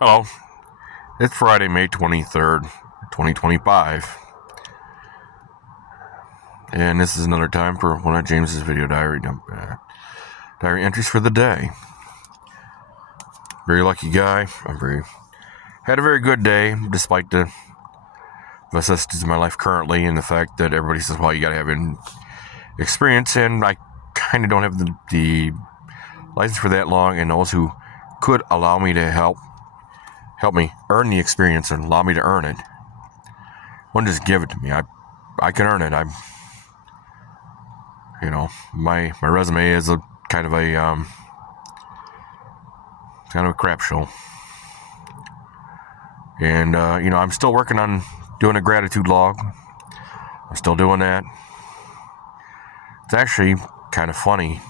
Hello, it's Friday, May 23rd, 2025, and this is another time for one of James's video diary entries for the day. Very lucky guy. Had a very good day, despite the vicissitudes of my life currently, and the fact that everybody says, well, you gotta have an experience, and I kind of don't have the license for that long, and those who could allow me to help me earn the experience and allow me to earn it wouldn't just give it to me. I can earn it. My resume is a kind of a crap show, and I'm still working on doing a gratitude log. I'm still doing that. It's actually kind of funny.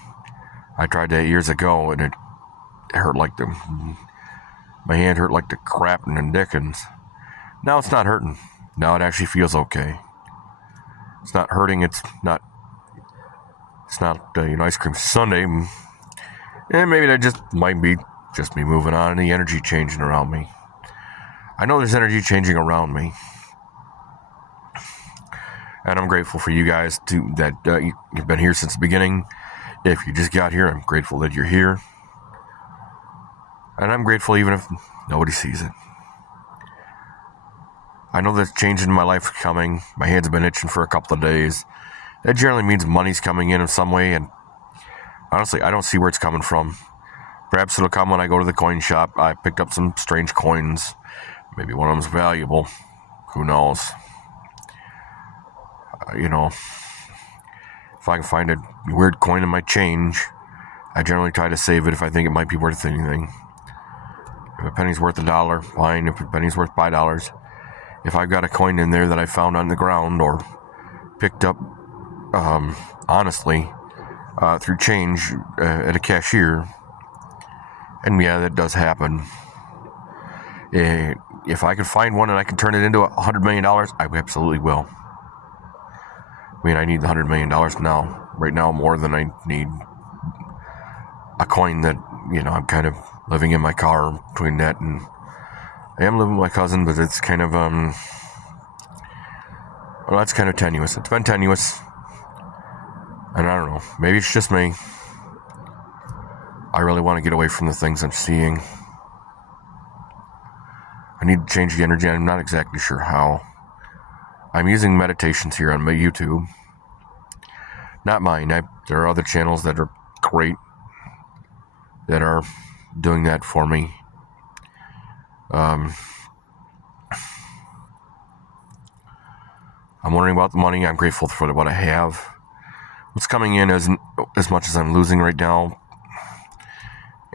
I tried that years ago, and it hurt my hand hurt like the crap in the dickens. Now it's not hurting. Now it actually feels okay. It's not hurting. It's not ice cream sundae. And maybe that just might be just me moving on and the energy changing around me. I know there's energy changing around me. And I'm grateful for you guys that you've been here since the beginning. If you just got here, I'm grateful that you're here. And I'm grateful even if nobody sees it. I know there's change in my life coming. My hands have been itching for a couple of days. That generally means money's coming in some way, and honestly, I don't see where it's coming from. Perhaps it'll come when I go to the coin shop. I picked up some strange coins. Maybe one of them's valuable. Who knows? If I can find a weird coin in my change, I generally try to save it if I think it might be worth anything. If a penny's worth $1, fine. If a penny's worth $5, if I've got a coin in there that I found on the ground or picked up, honestly, through change at a cashier, and yeah, that does happen. If I can find one and I can turn it into $100 million, I absolutely will. I mean, I need the $100 million now, right now, more than I need a coin that, I'm kind of living in my car between that, and I am living with my cousin, but it's kind of, that's kind of tenuous. It's been tenuous, and I don't know, maybe it's just me. I really want to get away from the things I'm seeing. I need to change the energy. I'm not exactly sure how. I'm using meditations here on my YouTube. Not mine. There are other channels that are great that are doing that for me. I'm wondering about the money. I'm grateful for what I have. What's coming in isn't as much as I'm losing right now.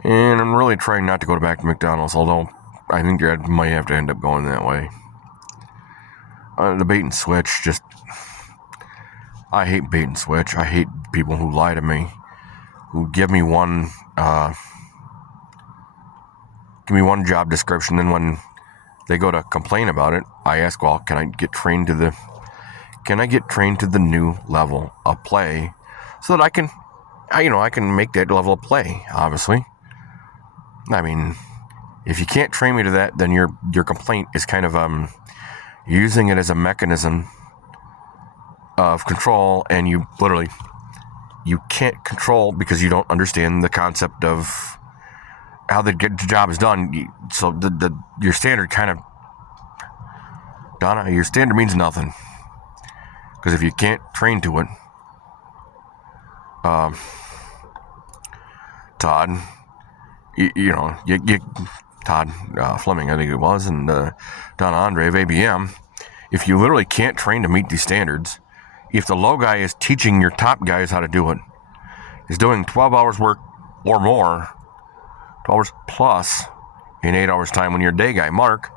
And I'm really trying not to go back to McDonald's, although I think I might have to end up going that way. The bait and switch, I hate bait and switch. I hate people who lie to me, who give me one job description, and when they go to complain about it, I ask, well, can I get trained to the new level of play so that I can make that level of play, obviously. I mean, if you can't train me to that, then your complaint is kind of using it as a mechanism of control, and you can't control because you don't understand the concept of how the job is done. So your standard kind of, Donna, your standard means nothing, because if you can't train to it, Todd, Todd Fleming, I think it was, and Don Andre of ABM, if you literally can't train to meet these standards, if the low guy is teaching your top guys how to do it, is doing 12 hours work or more, 12 hours plus in 8 hours time, when your day guy, Mark,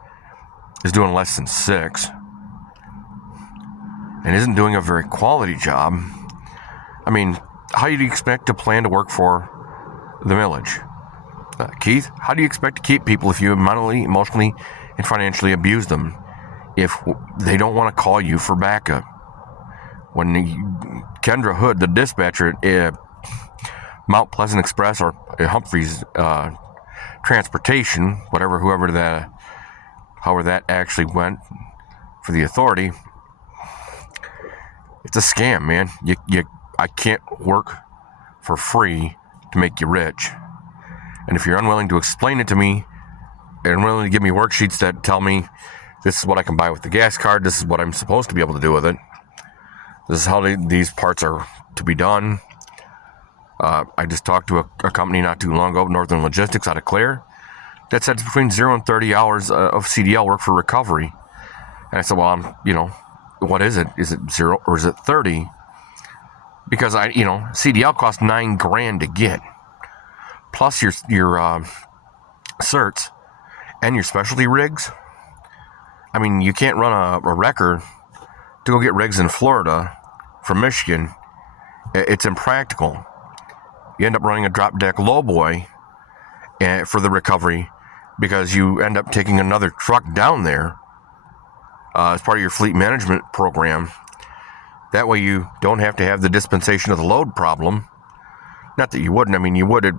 is doing less than 6 and isn't doing a very quality job, I mean, how do you expect to plan to work for the village? Keith, how do you expect to keep people if you mentally, emotionally, and financially abuse them if they don't want to call you for backup? When Kendra Hood, the dispatcher at Mount Pleasant Express or Humphreys transportation, however that actually went for the authority. It's a scam, man. I can't work for free to make you rich. And if you're unwilling to explain it to me and unwilling to give me worksheets that tell me this is what I can buy with the gas card, this is what I'm supposed to be able to do with it, this is how these parts are to be done. I just talked to a company not too long ago, Northern Logistics out of Clare, that said it's between 0 and 30 hours of CDL work for recovery. And I said, well, what is it? Is it 0 or is it 30? Because CDL costs $9,000 to get, plus your certs and your specialty rigs. I mean, you can't run a record to go get rigs in Florida from Michigan. It's impractical. You end up running a drop deck lowboy for the recovery because you end up taking another truck down there as part of your fleet management program. That way you don't have to have the dispensation of the load problem. Not that you wouldn't. I mean, you would.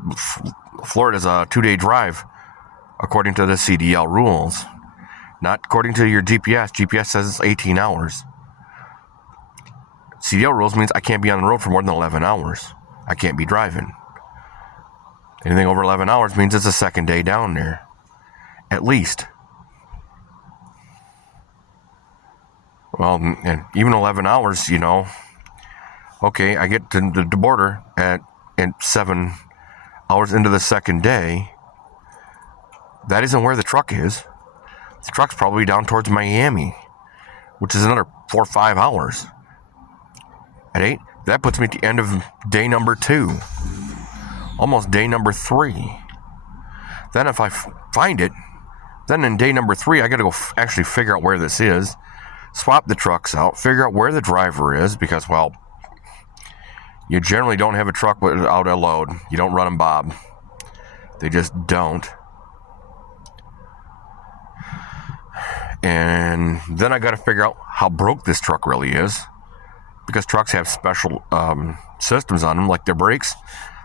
Florida's a 2-day drive according to the CDL rules. Not according to your GPS. GPS says it's 18 hours. CDL rules means I can't be on the road for more than 11 hours. I can't be driving. Anything over 11 hours means it's a second day down there. At least. Well, and even 11 hours, okay, I get to the border at 7 hours into the second day. That isn't where the truck is. The truck's probably down towards Miami, which is another 4 or 5 hours. At 8, that puts me at the end of day number 2. Almost day number 3. Then if I find it, then in day number 3, I got to go actually figure out where this is. Swap the trucks out, figure out where the driver is, because, well, you generally don't have a truck without a load. You don't run them bob. They just don't. And then I got to figure out how broke this truck really is, because trucks have special systems on them, like their brakes.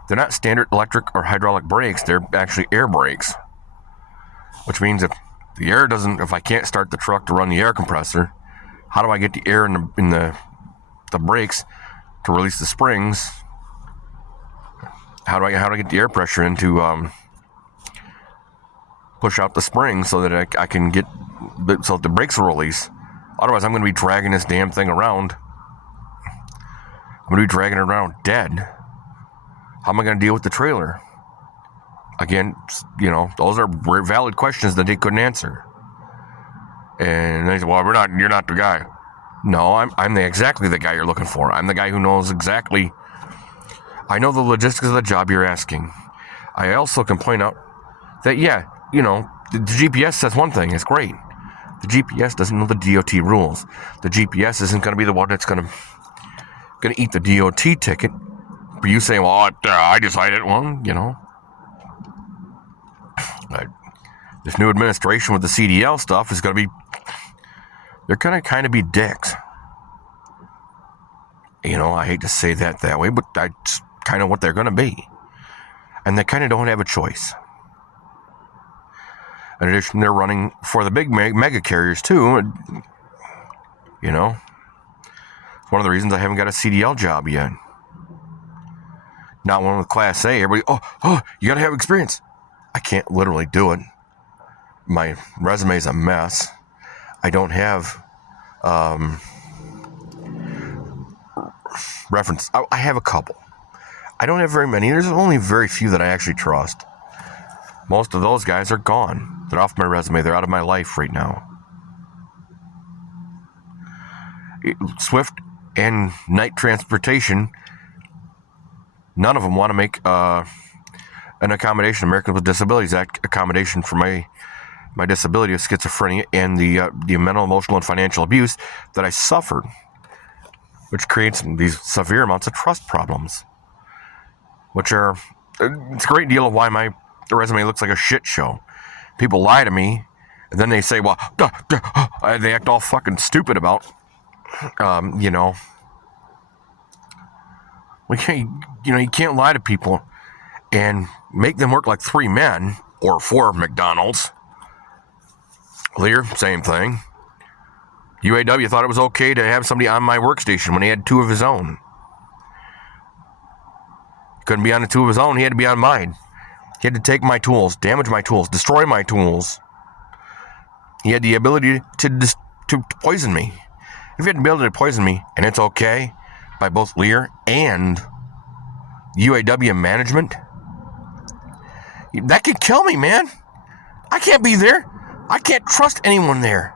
They're not standard electric or hydraulic brakes. They're actually air brakes, which means if I can't start the truck to run the air compressor, how do I get the air in the brakes to release the springs? How do I get the air pressure in to push out the springs so that I can get so that the brakes will release? Otherwise, I'm going to be dragging this damn thing around. I'm going to be dragging it around dead. How am I going to deal with the trailer? Again, those are valid questions that they couldn't answer. And they said, well, you're not the guy. No, I'm exactly the guy you're looking for. I'm the guy who knows exactly. I know the logistics of the job you're asking. I also can point out that, the GPS says one thing. It's great. The GPS doesn't know the DOT rules. The GPS isn't going to be the one that's going to eat the DOT ticket. But you say, well, I decided, this new administration with the CDL stuff is going to be, they're going to kind of be dicks. I hate to say that way, but that's kind of what they're going to be. And they kind of don't have a choice. In addition, they're running for the big mega carriers too. It's one of the reasons I haven't got a CDL job yet. Not one with Class A. Everybody, you got to have experience. I can't literally do it. My resume is a mess. I don't have reference. I have a couple. I don't have very many. There's only very few that I actually trust. Most of those guys are gone. They're off my resume. They're out of my life right now. Swift and Knight Transportation, none of them want to make an accommodation, Americans with Disabilities Act accommodation for my disability of schizophrenia and the mental, emotional, and financial abuse that I suffered, which creates these severe amounts of trust problems, which are, it's a great deal of why my resume looks like a shit show. People lie to me, and then they say, well, they act all fucking stupid about, you can't lie to people and make them work like 3 men or for McDonald's. Lear, same thing. UAW thought it was okay to have somebody on my workstation when he had two of his own. He couldn't be on the two of his own, he had to be on mine. He had to take my tools, damage my tools, destroy my tools. He had the ability to poison me. If he had the ability to poison me, and it's okay by both Lear and UAW management, that could kill me, man. I can't be there. I can't trust anyone there.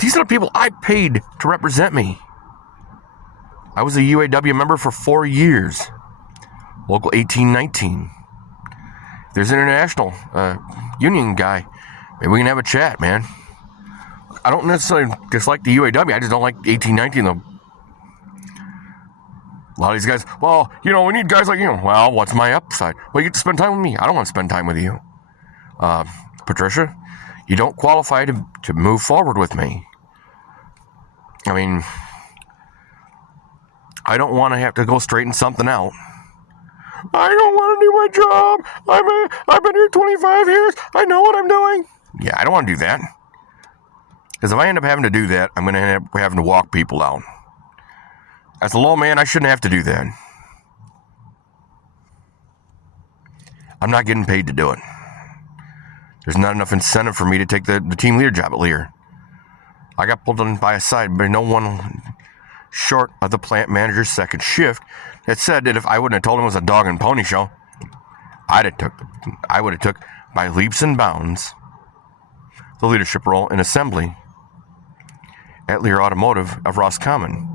These are the people I paid to represent me. I was a UAW member for 4 years. Local 1819. There's an international union guy. Maybe we can have a chat, man. I don't necessarily dislike the UAW. I just don't like 1819, though. A lot of these guys, well, we need guys like you. Well, what's my upside? Well, you get to spend time with me. I don't want to spend time with you. Patricia, you don't qualify to move forward with me. I mean, I don't want to have to go straighten something out. I don't want to do my job. I've been here 25 years. I know what I'm doing. Yeah, I don't want to do that. Because if I end up having to do that, I'm going to end up having to walk people out. As a low man, I shouldn't have to do that. I'm not getting paid to do it. There's not enough incentive for me to take the team leader job at Lear. I got pulled in by a side by no one short of the plant manager's second shift that said that if I wouldn't have told him it was a dog and pony show, I would have took by leaps and bounds the leadership role in assembly at Lear Automotive of Roscommon.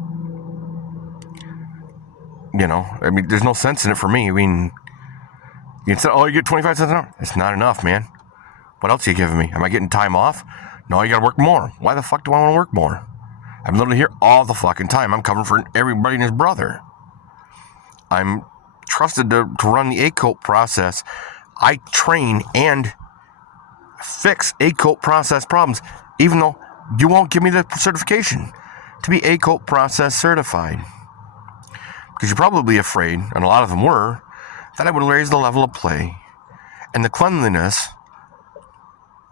There's no sense in it for me. I mean, you said, you get 25 cents an hour. It's not enough, man. What else are you giving me? Am I getting time off? No, you gotta work more. Why the fuck do I want to work more? I'm literally here all the fucking time. I'm covering for everybody and his brother. I'm trusted to run the A-coat process. I train and fix A-coat process problems, even though you won't give me the certification to be A-coat process certified. Because you're probably afraid, and a lot of them were, that I would raise the level of play and the cleanliness.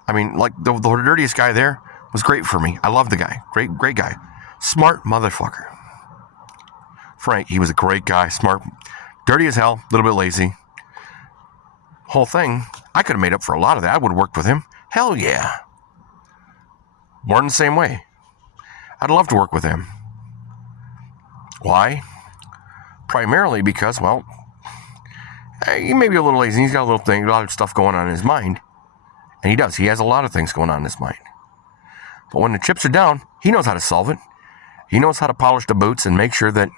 I mean, like the dirtiest guy there was great for me. I love the guy. Great guy. Smart motherfucker. Frank, he was a great guy. Smart. Dirty as hell. A little bit lazy. Whole thing, I could have made up for a lot of that. I would have worked with him. Hell yeah. More in the same way. I'd love to work with him. Why? Primarily because, well, he may be a little lazy. He's got a lot of stuff going on in his mind. And he does. He has a lot of things going on in his mind. But when the chips are down, he knows how to solve it. He knows how to polish the boots and make sure that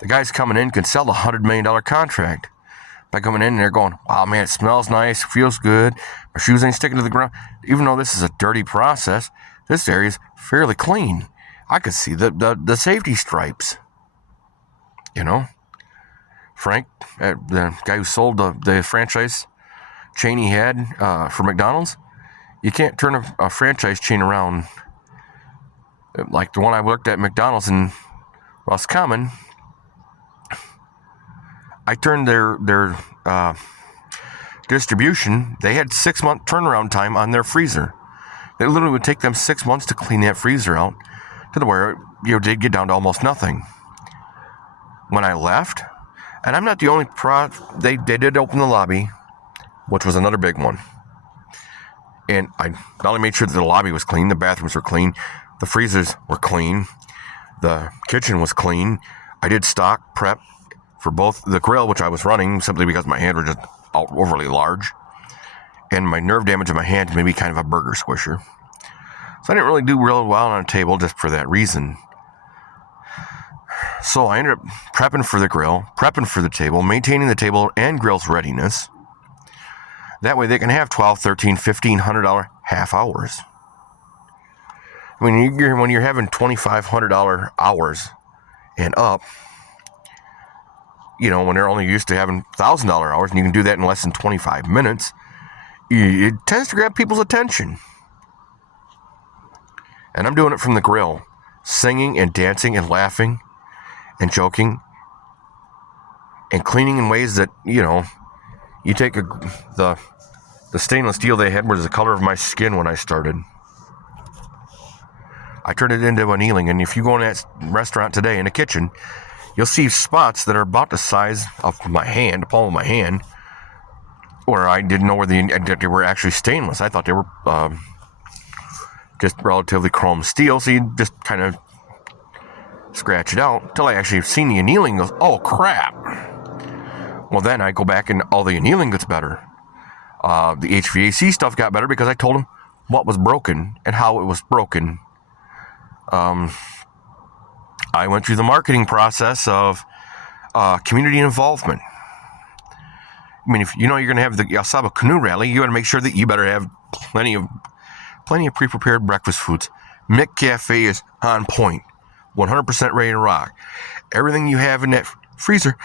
the guys coming in can sell the $100 million contract by coming in and they're going, wow, man, it smells nice, feels good. My shoes ain't sticking to the ground. Even though this is a dirty process, this area is fairly clean. I could see the safety stripes. Frank, the guy who sold the franchise chain he had for McDonald's, you can't turn a franchise chain around like the one I worked at McDonald's in Roscommon. I turned their distribution. They had 6-month turnaround time on their freezer. It literally would take them 6 months to clean that freezer out to the where they'd get down to almost nothing. When I left, and I'm not the only they did open the lobby, which was another big one. And I not only made sure that the lobby was clean, the bathrooms were clean, the freezers were clean, the kitchen was clean. I did stock prep for both the grill, which I was running simply because my hands were just overly large, and my nerve damage in my hand made me kind of a burger squisher. So I didn't really do real well on a table just for that reason. So I ended up prepping for the grill, prepping for the table, maintaining the table and grill's readiness. That way they can have $1,200, $1,300, $1,500 half hours. I mean, when you're having $2,500 hours and up, when they're only used to having $1,000 hours, and you can do that in less than 25 minutes, it tends to grab people's attention. And I'm doing it from the grill, singing and dancing and laughing and joking and cleaning in ways that, you You take the stainless steel they had was the color of my skin when I started. I turned it into annealing, and if you go in that restaurant today in the kitchen, you'll see spots that are about the size of my hand, the palm of my hand, where I didn't know that they were actually stainless. I thought they were just relatively chrome steel, so you just kind of scratch it out until I actually seen the annealing. Goes, oh crap! Well, then I go back and all the annealing gets better. The HVAC stuff got better because I told them what was broken and how it was broken. I went through the marketing process of community involvement. I mean, if you know you're going to have the Yasaba Canoe Rally, you got to make sure that you better have plenty of pre-prepared breakfast foods. Mick Cafe is on point, 100% ready to rock. Everything you have in that freezer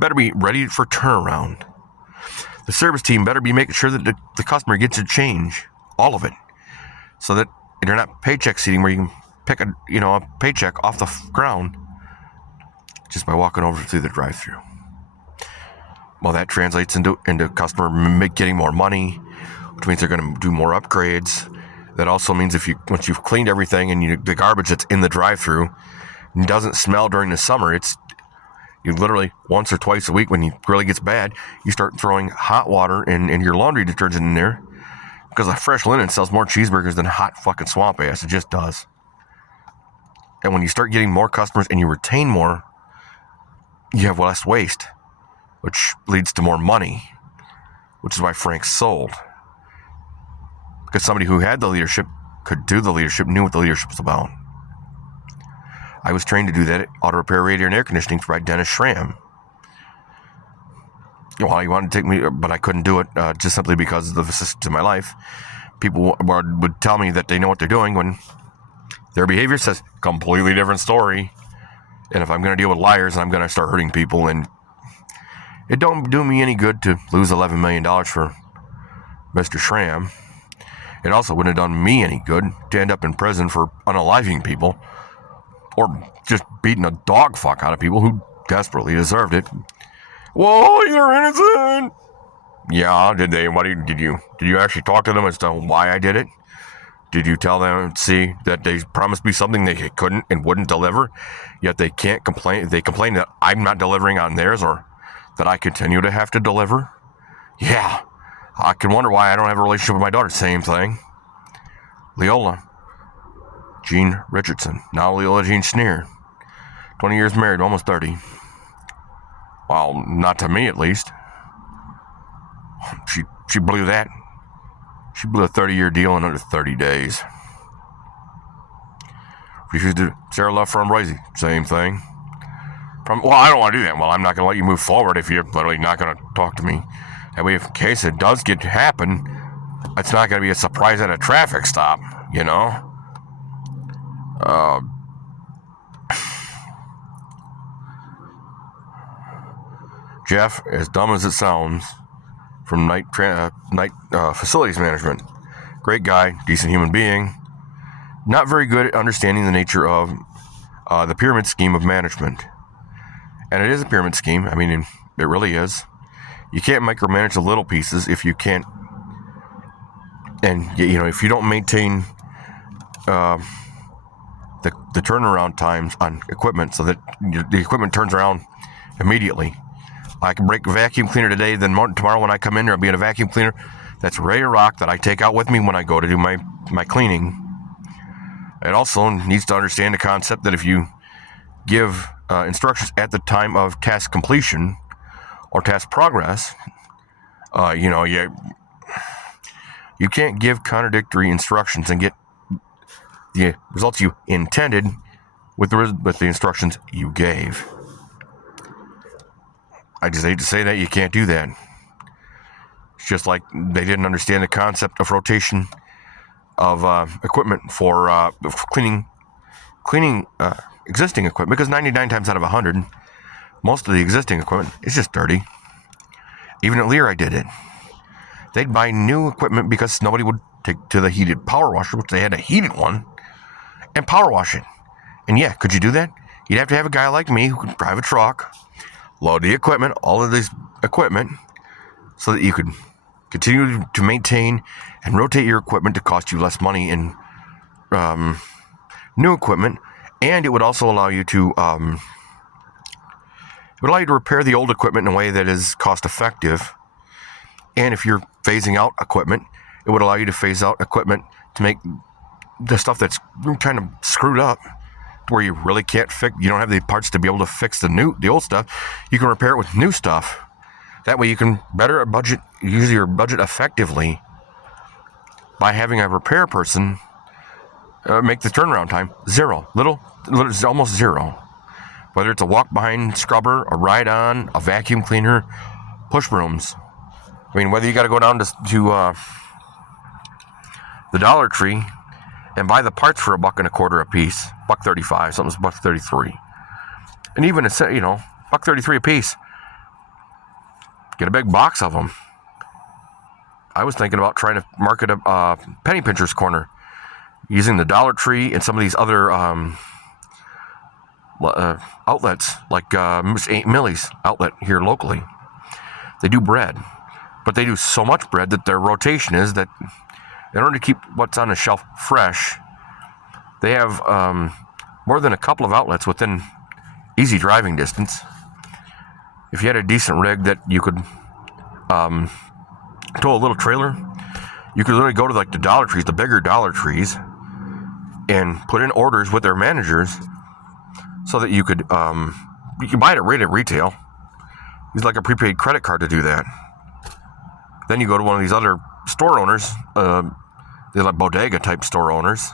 better be ready for turnaround. The service team better be making sure that the customer gets a change, all of it, so that they're not paycheck seating where you can pick a paycheck off the ground just by walking over through the drive-thru. Well, that translates into customer getting more money, which means they're going to do more upgrades. That also means once you've cleaned everything and the garbage that's in the drive-thru doesn't smell during the summer, you literally once or twice a week when it really gets bad, you start throwing hot water and your laundry detergent in there, because a fresh linen sells more cheeseburgers than hot fucking swamp ass. It just does. And when you start getting more customers and you retain more, you have less waste, which leads to more money, which is why Frank sold. Because somebody who had the leadership, could do the leadership, knew what the leadership was about. I was trained to do that at Auto Repair, Radio, and Air Conditioning by Dennis Schramm. Well, he wanted to take me, but I couldn't do it just simply because of the vicissitudes in my life. People would tell me that they know what they're doing when their behavior says completely different story. And if I'm going to deal with liars, I'm going to start hurting people. And it don't do me any good to lose $11 million for Mr. Schramm. It also wouldn't have done me any good to end up in prison for unaliving people or just beating a dog fuck out of people who desperately deserved it. Well, you're innocent. Yeah, did they? Did you actually talk to them as to why I did it? Did you tell them, see, that they promised me something they couldn't and wouldn't deliver, yet they can't complain? They complain that I'm not delivering on theirs or that I continue to have to deliver? Yeah, I can wonder why I don't have a relationship with my daughter. Same thing. Leola Jean Richardson, now Leola Jean Schneer, 20 years married, almost 30. Well, not to me at least. She blew that. She blew a 30-year deal in under 30 days. Refused to Sarah Love from Roisey, same thing. Well, I don't want to do that. Well, I'm not going to let you move forward if you're literally not going to talk to me. That way, if in case it does get to happen, it's not going to be a surprise at a traffic stop, you know? Jeff, as dumb as it sounds, from Night Facilities Management. Great guy, decent human being. Not very good at understanding the nature of the pyramid scheme of management. And it is a pyramid scheme. I mean, it really is. You can't micromanage the little pieces if you can't. And, if you don't maintain the turnaround times on equipment so that the equipment turns around immediately. I can break a vacuum cleaner today, then tomorrow when I come in, there'll be a vacuum cleaner that's ready to rock that I take out with me when I go to do my cleaning. It also needs to understand the concept that if you give instructions at the time of task completion or task progress, you can't give contradictory instructions and get the results you intended with the instructions you gave. I just hate to say that you can't do that. It's just like they didn't understand the concept of rotation of equipment for cleaning existing equipment, because 99 times out of 100, most of the existing equipment is just dirty. Even at Lear, I did it. They'd buy new equipment because nobody would take to the heated power washer, which they had a heated one, and power wash it. And yeah, could you do that? You'd have to have a guy like me who could drive a truck, load the equipment, all of this equipment, so that you could continue to maintain and rotate your equipment to cost you less money in new equipment, and it would also allow you to repair the old equipment in a way that is cost effective. And if you're phasing out equipment, it would allow you to phase out equipment to make the stuff that's kind of screwed up, where you really can't fix. You don't have the parts to be able to fix the old stuff. You can repair it with new stuff. That way you can better use your budget effectively by having a repair person make the turnaround time zero. Almost zero. Whether it's a walk behind scrubber, a ride on, a vacuum cleaner, push brooms. I mean, whether you got to go down to the Dollar Tree and buy the parts for $1.25 a piece, $1.35, something's $1.33, and even $1.33 a piece. Get a big box of them. I was thinking about trying to market a penny pincher's corner using the Dollar Tree and some of these other outlets, like Miss Aunt Millie's outlet here locally. They do bread, but they do so much bread that their rotation is that in order to keep what's on the shelf fresh, they have more than a couple of outlets within easy driving distance. If you had a decent rig that you could tow a little trailer, you could literally go to like the Dollar Trees, the bigger Dollar Trees, and put in orders with their managers so that you can buy it right at retail. Use like a prepaid credit card to do that. Then you go to one of these other store owners, they're like bodega type store owners,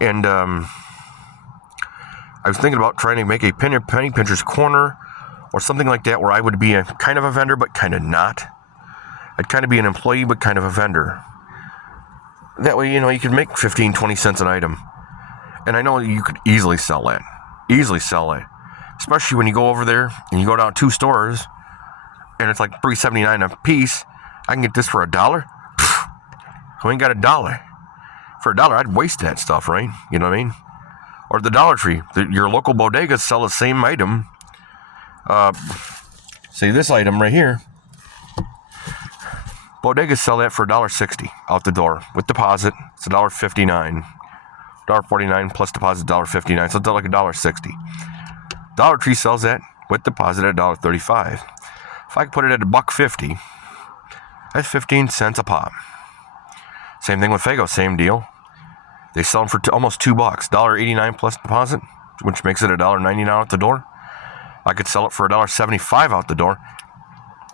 and I was thinking about trying to make a penny pincher's corner or something like that, where I would be a kind of a vendor but kind of not. I'd kind of be an employee but kind of a vendor. That way, you could make 15-20 cents an item, and I know you could easily sell that, especially when you go over there and you go down 2 stores and it's like $3.79 a piece. I can get this for $1. Who ain't got $1? For $1, I'd waste that stuff, right? You know what I mean? Or the Dollar Tree, your local bodegas sell the same item. Say this item right here. Bodegas sell that for $1.60 out the door with deposit. It's $1.59, $1.49 plus deposit $1.59, so it's like $1.60. Dollar Tree sells that with deposit at $1.35. If I could put it at $1.50, that's 15 cents a pop. Same thing with Faygo, same deal. They sell them for almost $2, $1.89 plus deposit, which makes it $1.99 out the door. I could sell it for $1.75 out the door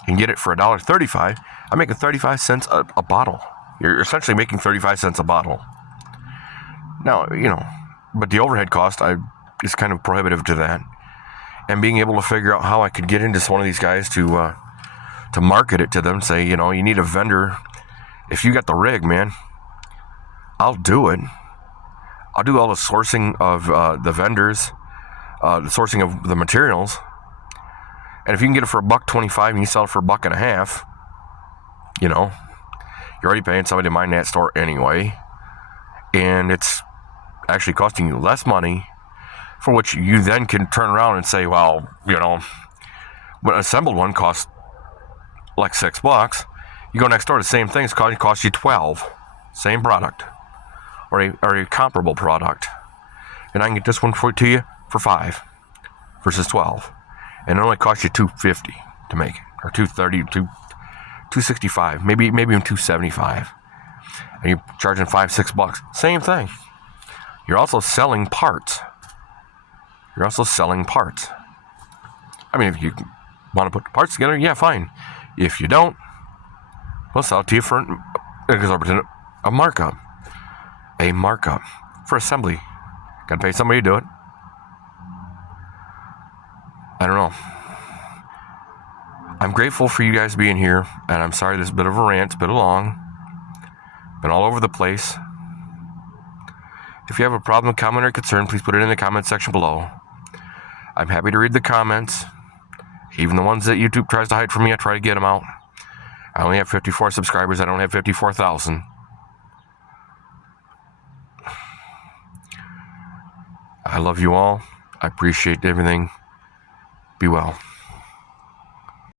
and get it for $1.35. I'm making 35 cents a bottle. You're essentially making 35 cents a bottle. Now, but the overhead cost is kind of prohibitive to that. And being able to figure out how I could get into one of these guys to market it to them, say, you need a vendor. If you got the rig, man, I'll do it. I'll do all the sourcing of the vendors, the sourcing of the materials. And if you can get it for $1.25 and you sell it for $1.50, you're already paying somebody to mind that store anyway. And it's actually costing you less money, for which you then can turn around and say, well, when an assembled one costs like $6, you go next door, the same thing, it's going to cost you $12. Same product, or a comparable product. And I can get this one to you for $5 versus $12. And it only costs you $2.50 to make it, or $2.30, $2.65, maybe even $2.75. And you're charging $5-6. Same thing. You're also selling parts. I mean, if you want to put the parts together, yeah, fine. If you don't, we'll sell it to you for a markup. A markup for assembly. Got to pay somebody to do it. I don't know. I'm grateful for you guys being here, and I'm sorry this is a bit of a rant, it's a bit long. Been all over the place. If you have a problem, comment, or concern, please put it in the comment section below. I'm happy to read the comments. Even the ones that YouTube tries to hide from me, I try to get them out. I only have 54 subscribers. I don't have 54,000. I love you all. I appreciate everything. Be well.